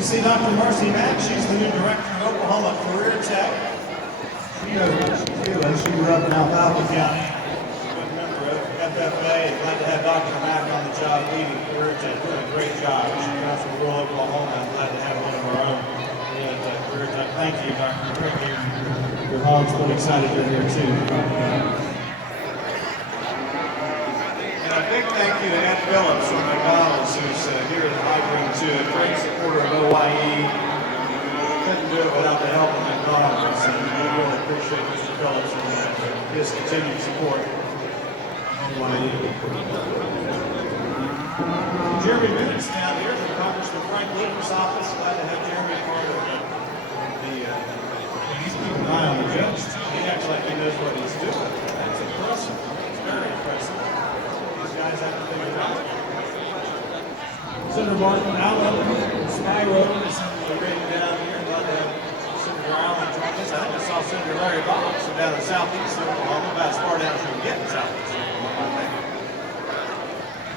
to see Dr. Marcy Mack. She's the new director of Oklahoma Career Tech. She knows what she's doing. She grew up in Alfalfa County. Good member of FFA. Glad to have Dr. Mack on the job leading Career Tech. Doing a great job. She comes from rural Oklahoma. I'm glad to have one of our own at Career Tech. Thank you, Dr. Rick. Your hogs will be excited you're here too. And a big thank you to Ed Phillips from McDonald's, who's here at the High Green too, a great supporter of OYE. Couldn't do it without the help of McDonald's, and we really appreciate Mr. Phillips and his continued support of OYE. Jeremy Bennett's down here from Congressman Frank Luker's office. Glad to have Jeremy part of he's keeping an eye on the judge. He acts like he knows what he's doing. That's impressive. It's very impressive. These guys have to figure it out. Senator Martin Allen, Spyro is written down here. Glad to have Senator Allen join us. I think I saw Senator Larry Box from down in southeast Oklahoma, about as far down as you can get in southeast Oklahoma, I think.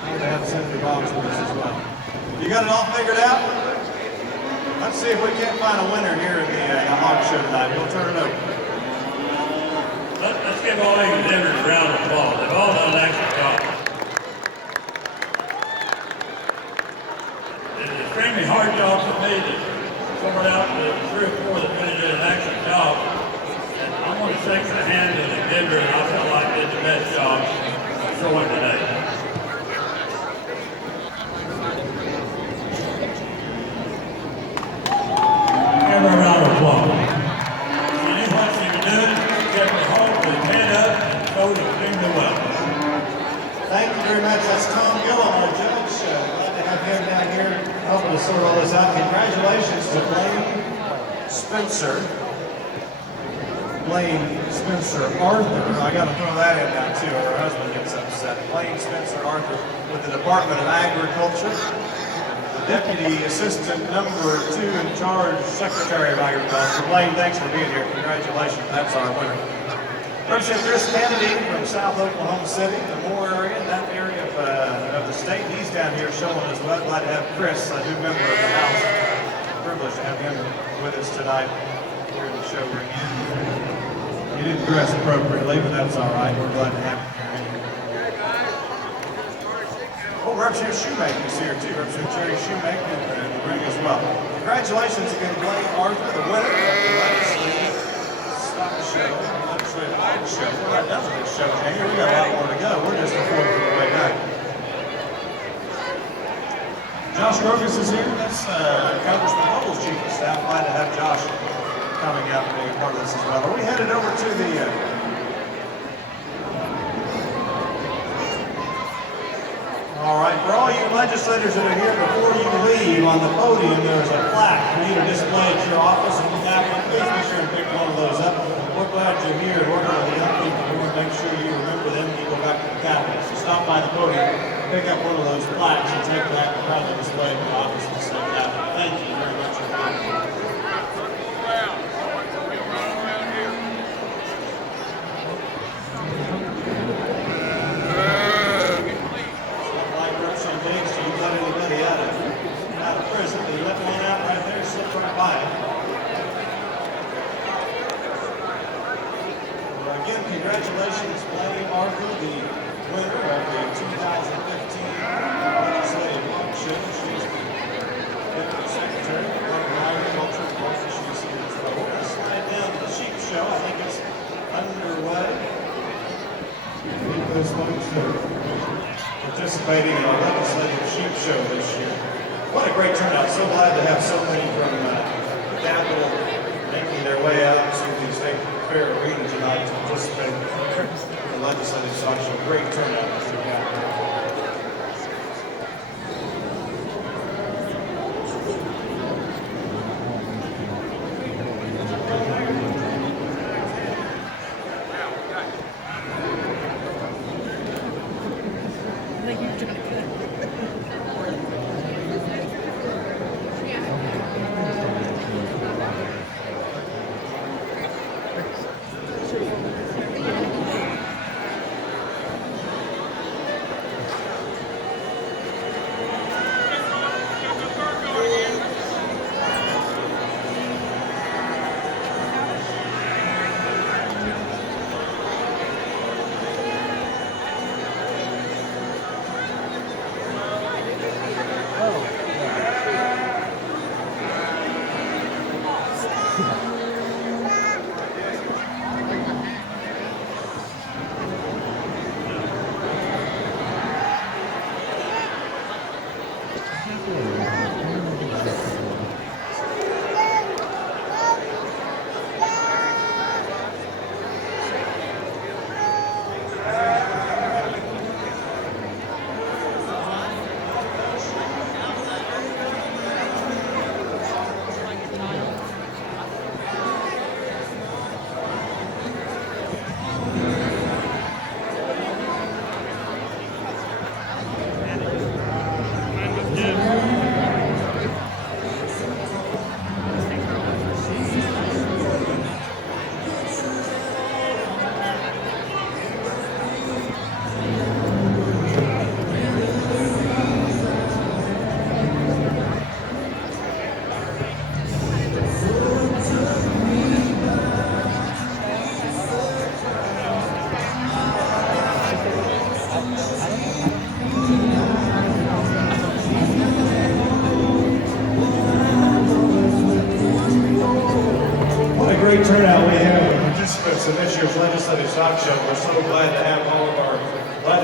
Glad to have Senator Box with us as well. You got it all figured out? Let's see if we can't find a winner here in the hog show tonight. We'll turn it over. Let's give all these vendors a round of applause. They've all done an excellent job. It's an extremely hard job for me to sort out the 3 or 4 that really did an excellent job. And I want to shake the hand of the vendor, and I felt like did the best job showing today. Thank you very much. That's Tom Gillum, our judge. Glad to have him down here helping to sort all this out. Congratulations to Blaine Spencer Arthur. I got to throw that in now too, or her husband gets upset. Blaine Spencer Arthur with the Department of Agriculture. The Deputy Assistant Number 2 in charge, Secretary of Agriculture. Blaine, thanks for being here. Congratulations. That's our winner. Representative Chris Kennedy from South Oklahoma City, the Moore area, that area of the state. He's down here showing us well. Glad to have Chris, a new member of the House. Privileged to have him with us tonight here in the show ring. He didn't dress appropriately, but that's all right. We're glad to have him here. Oh, Representative Shoemaker is here too. Representative Jerry Shoemaker in the ring as well. Congratulations again, Blaine Arthur, the winner of the legislative stock show. Show. We're not done with this show, Jamie. We got a lot more to go. We're just a quarter of the way back. Josh Rogas is here. That's Congressman Hubble's chief of staff. Glad to have Josh coming out and being a part of this as well. Are we headed over to the all right, for all you legislators that are here, before you leave on the podium, there's a plaque for you to display at your office. And with that one, please be sure and pick one of those up. We're glad you're here. We're going to the young people. We want to make sure you remember them when you go back to the Capitol. So stop by the podium, pick up one of those plaques, and take that and proudly display it in the office of the state Capitol. Thank you very much for being here. Congratulations, Blaine Arthur, the winner of the 2015 Legislative Hog Show. She's the Deputy Secretary of the Department of Agriculture. She's here as well. We're going to slide down to the sheep show. I think it's underway. Those folks who are participating in our legislative sheep show this year. What a great turnout. So glad to have so many from the Capitol making their way out to the State Fair Arena tonight to participate in the legislative stock show. Great turnout to the Capitol.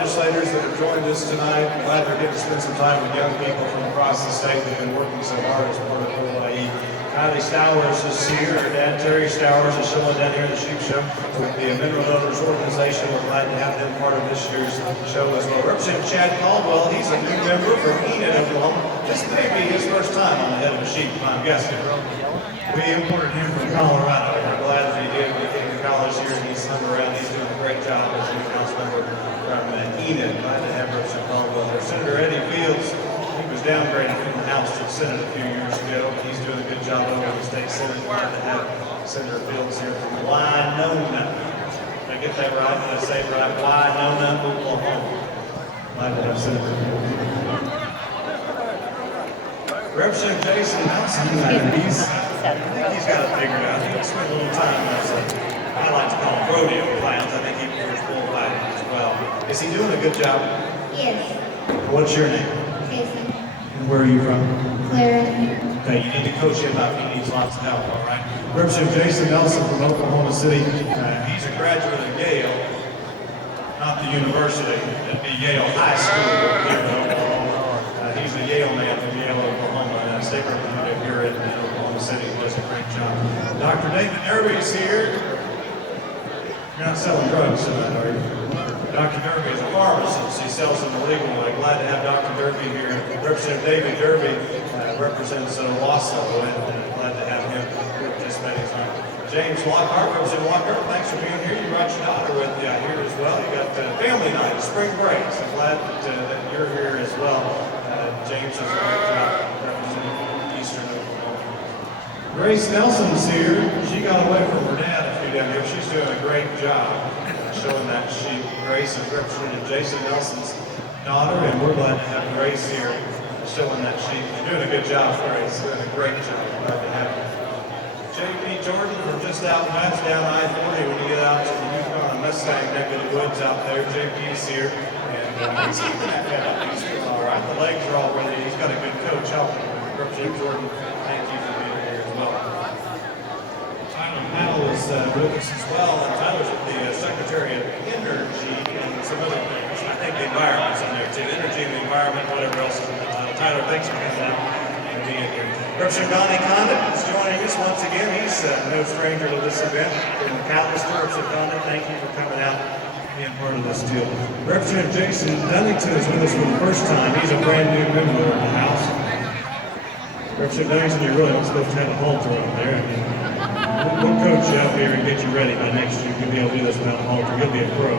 legislators that have joined us tonight. Glad they're getting to spend some time with young people from across the state that have been working so hard as part of OYE. Kylie Stowers is here. Her dad, Terry Stowers, is showing down here at the Sheep Show with the Mineral Owners Organization. We're glad to have them part of this year's show as well. Representative Chad Caldwell, he's a new member from Enid, Oklahoma. This may be his first time on the head of a sheep, I'm guessing. We imported him from Colorado. We're glad that he did. We came to college here and he's hung around. He's doing a great job as a new council member from Enid. Glad to have Representative Caldwell there. Senator Eddie Fields, he was downgraded from the House to the Senate a few years ago. He's doing a good job over the state Senate. Glad to have Senator Fields here from Winona. Did I get that right? Did I say it right? Winona, Oklahoma. Glad to have Senator Fields. Representative Jason Nelson, I think he's got it figured out. He spent a little time as I like to call them rodeo clowns. I think he prefers bullfighting as well. Is he doing a good job? Yes. What's your name? Jason. And where are you from? Clara. Okay, you need to coach him up. He needs lots of help, all right? Representative Jason Nelson from Oklahoma City. He's a graduate of Yale, not the university. That'd be Yale High School here in Oklahoma. He's a Yale man from Yale, Oklahoma, and state representative here in Oklahoma City. He does a great job. Dr. David Derby is here. You're not selling drugs tonight, are you? Dr. Derby is a pharmacist. He sells them illegal. I'm glad to have Dr. Derby here. Representative David Derby represents Wausau, and glad to have him participating tonight. James Lockhart, Representative Lockhart, thanks for being here. You brought your daughter with you here as well. You got family night, spring break. So glad that you're here as well. James does a great job representing Eastern Oklahoma. Grace Nelson's here. She got away from her dad a few down here. She's doing a great job showing that sheep. Grace is representing Jason Nelson's daughter, and we're glad to have Grace here showing that sheep. You're doing a good job, Grace. You're doing a great job. Glad to have you. J.P. Jordan from just out west down I-40 when you get out to the Yukon Mustang neck of the woods out there. JP's here, and he's keeping that head up. He's doing all right. The legs are all ready. He's got a good coach helping him. Representative Jordan, thank you for being here as well. Tyler Powell is with us as well, and Tyler's the Secretary of Energy and some other things. I think the environment's on there too. Energy and the environment, whatever else is in the title. Tyler, thanks for coming out and being here. Representative Donnie Condon is joining us once again. He's no stranger to this event. From McAllister, Representative Condon, thank you for coming out and being part of this deal. Representative Jason Dunnington is with us for the first time. He's a brand new member of the House. Representative Dunnington, you're really not supposed to have a halter up there. We'll coach you up here and get you ready by next year. You'll be able to do this without a halter. You'll be a pro.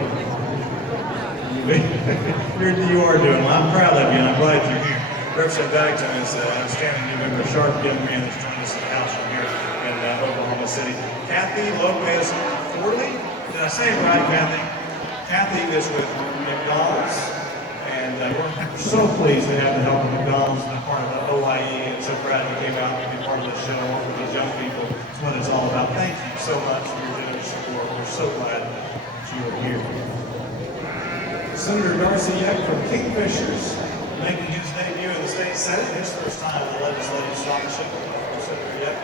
You are doing well. I'm proud of you, and I'm glad you're here. Representative Dunnington is an outstanding new member, sharp young man that's joined us in the House from here in Oklahoma City. Kathy Lopez Forley, did I say it right, Kathy? Kathy is with McDonald's, and we're so pleased to have the help of McDonald's and part of the OYE, and so proud you came out to be part of the show with these young people. It's what it's all about. Thank you so much for your generous support. We're so glad that you are here. Senator Darcy Yeck from Kingfishers, making his debut in the state Senate, his first time in the legislative scholarship. Senator Yeck,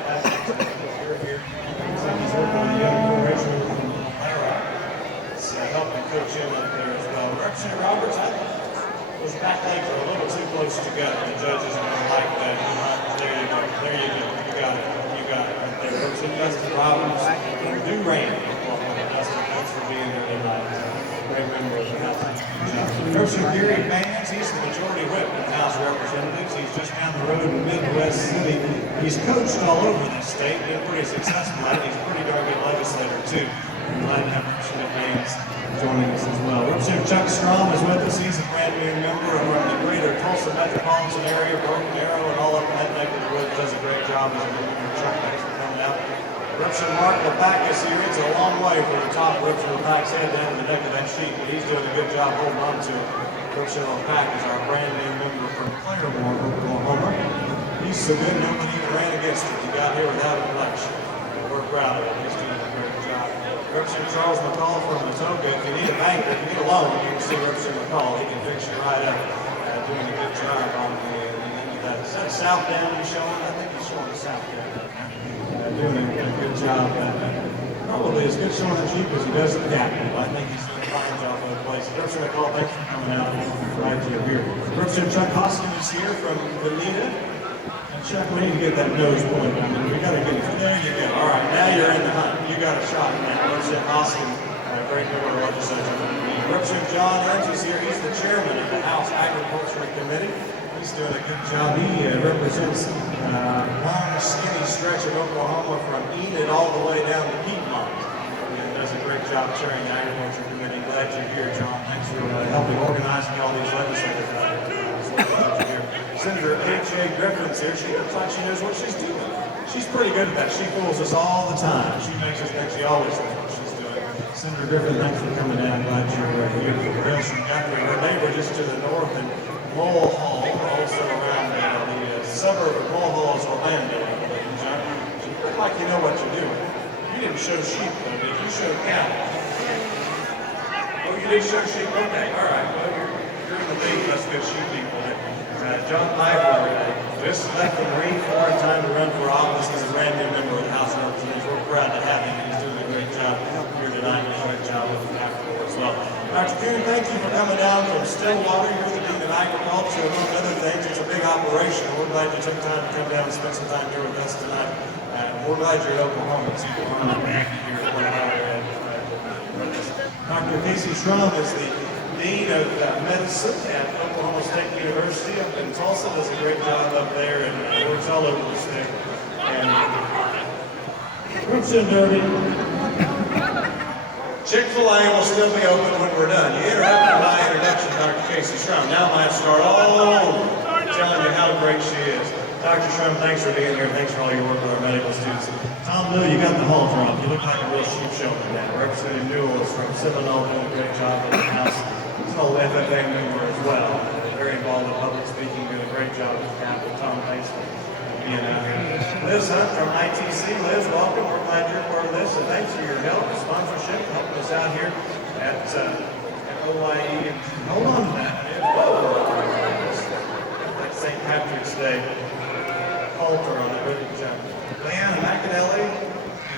you're here. Looks like he's working with a young formation from Lara. It's helping coach him up there as well. Representative Roberts, I think those back legs are a little too close together. The judge isn't going to like that. There you go. There you go. You got it. You got it right there. Representative Dustin Roberts from Durant, Oklahoma. Dustin, thanks for being here tonight. Great member of the House. Representative Gary Vance, he's the majority whip in the House of Representatives. He's just down the road in Midwest City. He's coached all over this state, been pretty successful at it. He's a pretty darn good legislator, too. We're glad to have Representative Vance joining us as well. Representative Chuck Strom is with us. He's a brand new member from the greater Tulsa metropolitan area, Broken Arrow, and all up in that neck of the woods. Does a great job as a member. Chuck, thanks for coming out. Representative Mark Lepakis here. It's a long way from the top of Representative Lepakis' head down to the neck of that sheet, but he's doing a good job holding on to it. Representative Lepakis, our brand new member from Claremore, Oklahoma. He's so good, nobody even ran against him. He got here without an election. We're proud of him. He's doing a great job. Representative Charles McCall from Matoga. If you need a banker, if you need a loan, you can see Representative McCall. He can fix you right up. Doing a good job on the end of that. Is that a South Down he's showing? I think he's showing the South Down. Doing a good job. Probably as good showing the sheep as he does the captain. I think he's doing fine job both places. Representative McCall, thanks for coming out. Glad you're here. Representative Chuck Hoskin is here from Bonita. And Chuck, we need to get that nose point. We got to get it. There you go. All right, now you're in the hunt. You got a shot now. Representative Hoskin, great member of the legislature. Representative John Inge is here. He's the chairman of the House Agriculture Committee. He's doing a good job. He represents long, skinny stretch of Oklahoma from Enid all the way down to Piedmont. And does a great job chairing the Agriculture Committee. Glad you're here, John. Thanks for helping organizing all these legislators out here. Senator H.A. Griffin's here. She looks like she knows what she's doing. She's pretty good at that. She fools us all the time. She makes us think she always knows what she's doing. Senator Griffin, thanks for coming down. Glad you're here. Girls from Guthrie, her neighbor just to the north, and Mulhall, also around the suburb of Mulhall is Orlando. John, you look like you know what you're doing. You didn't show sheep, though, did you? You showed cattle. Oh, you did show sheep? Okay, all right. Well, you're in the league. That's good sheep people. John Piper just left the Marine Corps in time to run for office as a brand new member of the House of Representatives. We're proud to have him. He's doing a great job here tonight. He's doing a great job with the Capitol as well. Dr. Kuhn, thank you for coming down from Stillwater. You're the Dean of Agriculture, among other things. It's a big operation. We're glad you took time to come down and spend some time here with us tonight. We're glad you're in Oklahoma. It's an honor to have you here at Dr. Casey Schrum is the Dean of Medicine at Oklahoma State University up in Tulsa. Does a great job up there and works all over the state. And Representative Derby. Chick-fil-A will still be open when we're done. You interrupted my introduction, Dr. Casey Schrum. Now I might start all over telling you how great she is. Dr. Schrum, thanks for being here. Thanks for all your work with our medical students. Tom Liu, you got the hall drop. You look like a real sheep showman now. Representative Newell is from Seminole, doing a great job in the House. He's an old FFA member as well. Very involved in public speaking, doing a great job with the Capitol. Tom, thanks for being out here. Liz Hunt from ITC. Liz, welcome. We're glad you're part of this. And thanks for your help and sponsorship, helping us out here at OYE. Hold on to that. Whoa! Like St. Patrick's Day altar on the ribbon jump. Leanna McAnally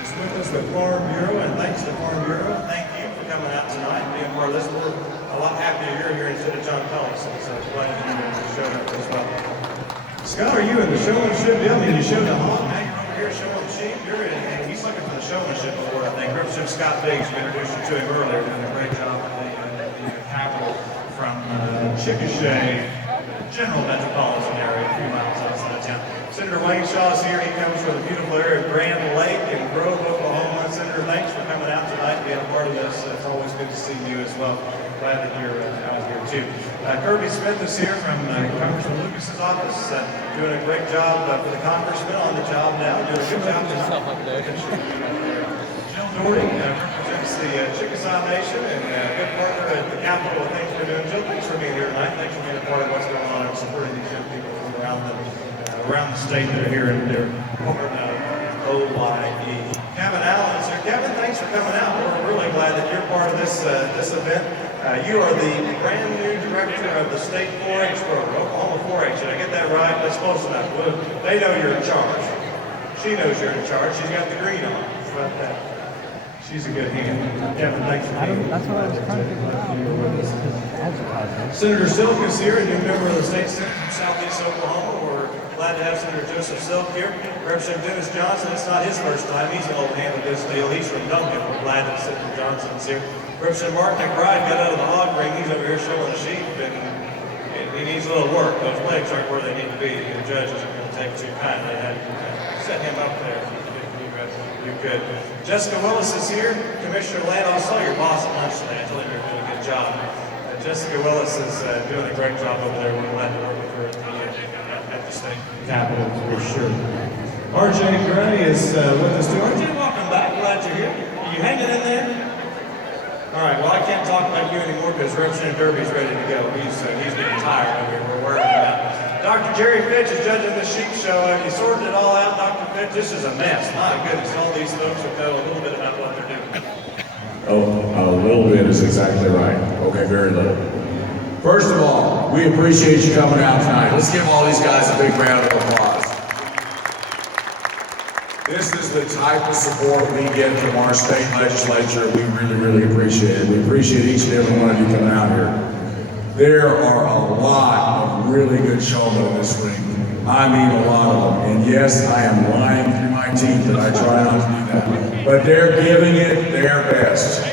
is with us with Farm Bureau, and thanks to Farm Bureau. Thank you for coming out tonight and being part of this. We're a lot happier you're here instead of John Collison, so glad you showed up as well. Scott, are you in the showmanship deal? I mean, you showed the hog, now you're over here showing the sheep. You're in, and he's looking for the showmanship award, I think. Representative Scott Biggs, we introduced you to him earlier, doing a great job at the Capitol from Chickasha General Metropolitan Area, a few miles outside of town. Senator Wayne Shaw is here. He comes from the beautiful area of Grand Lake in Grove, Oklahoma. Senator, thanks for coming out tonight and being a part of this. It's always good to see you as well. Glad that you're out here too. Kirby Smith is here from Congressman Lucas's office, doing a great job for the congressman on the job now, doing a good job tonight. Jill Doherty represents the Chickasaw Nation and a good partner at the Capitol. Thanks for doing. Jill, thanks for being here tonight. Thanks for being a part of what's going on and supporting these young people from around the state that are here and they're part of OYE. Kevin Allen is here. Kevin, thanks for coming out. We're really glad that you're part of this event. You are the brand new director of the state 4-H program, Oklahoma 4-H. Did I get that right? That's close enough. Well, they know you're in charge. She knows you're in charge. She's got the green on. But she's a good hand. Kevin, thanks for being here. That's what I was trying to figure out. Senator Silk is here, a new member of the state Senate from Southeast Oklahoma. We're glad to have Senator Joseph Silk here. Representative Dennis Johnson, it's not his first time. He's an old hand with this deal. He's from Duncan. We're glad that Senator Johnson's here. Representative Mark McBride got out of the hog ring. He's over here showing the sheep, and he needs a little work. Those legs aren't where they need to be. The judge isn't going to take too kindly. They had to set him up there. You could. Jessica Willis is here. Commissioner Land, I saw your boss at lunch today. I told him you were doing a good job. Jessica Willis is doing a great job over there. We're glad to work with her at the state capitol for sure. RJ Gray is with us too. RJ, welcome back. Glad you're here. Are you hanging in there? All right, well, I can't talk about you anymore because Representative Derby's ready to go. He's getting tired over here. We're worried about it. Dr. Jerry Fitch is judging the sheep show. Have you sorted it all out, Dr. Fitch? This is a mess. My goodness, all these folks will know a little bit about what they're doing. Oh, a little bit is exactly right. Okay, very little. First of all, we appreciate you coming out tonight. Let's give all these guys a big round of applause. This is the type of support we get from our state legislature. We really, really appreciate it. We appreciate each and every one of you coming out here. There are a lot of really good showmen in this ring. I mean a lot of them. And yes, I am lying through my teeth that I try not to do that. But they're giving it their best.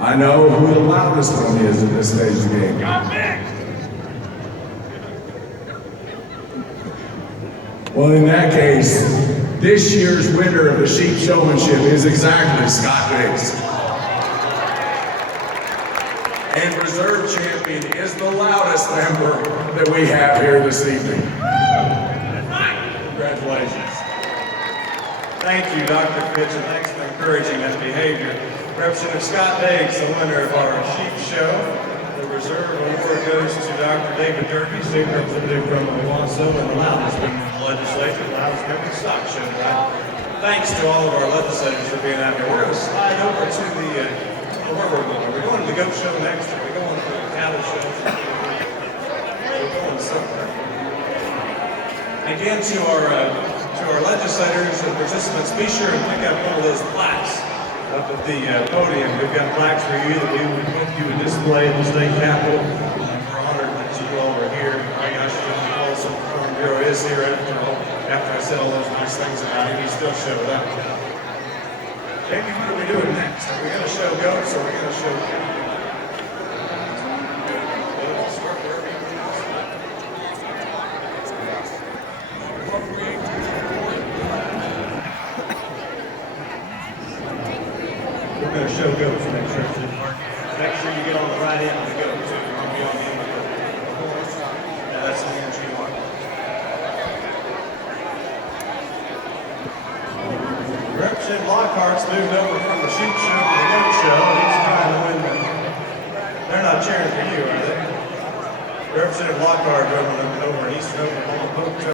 I know who the loudest one is in this stage of the game. Well, in that case, this year's winner of the sheep showmanship is exactly Scott Biggs. And reserve champion is the loudest member that we have here this evening. Congratulations. Thank you, Dr. Fitch, and thanks for encouraging that behavior. Representative Scott Biggs, the winner of our sheep show. The reserve award goes to Dr. David Durkee, state representative from Owasso, and the loudest member of the legislature, the loudest member of the stock show tonight. Thanks to all of our legislators for being out here. We're going to slide over to the, where we're going. We're going to the goat show next, or we're going to the cattle show. We're going somewhere. Again, to our legislators and participants, be sure and pick up one of those plaques up at the podium. We've got plaques for you that we would display at the state capitol. We're honored that you all are here. My gosh, Paulson Farm Bureau is here after I said all those nice things about him. He still showed up. Maybe what are we doing next? Are we going to show goats or are we going to show cows? We're going to show goats next year. Make sure you get on the right end of the goat too. You're going to be on the end of the horse. Yeah, that's the end you want. Representative Lockhart's moved over from the sheep show to the goat show, and he's trying to win them. They're not cheering for you, are they? Representative Lockhart running over in Eastern Oklahoma.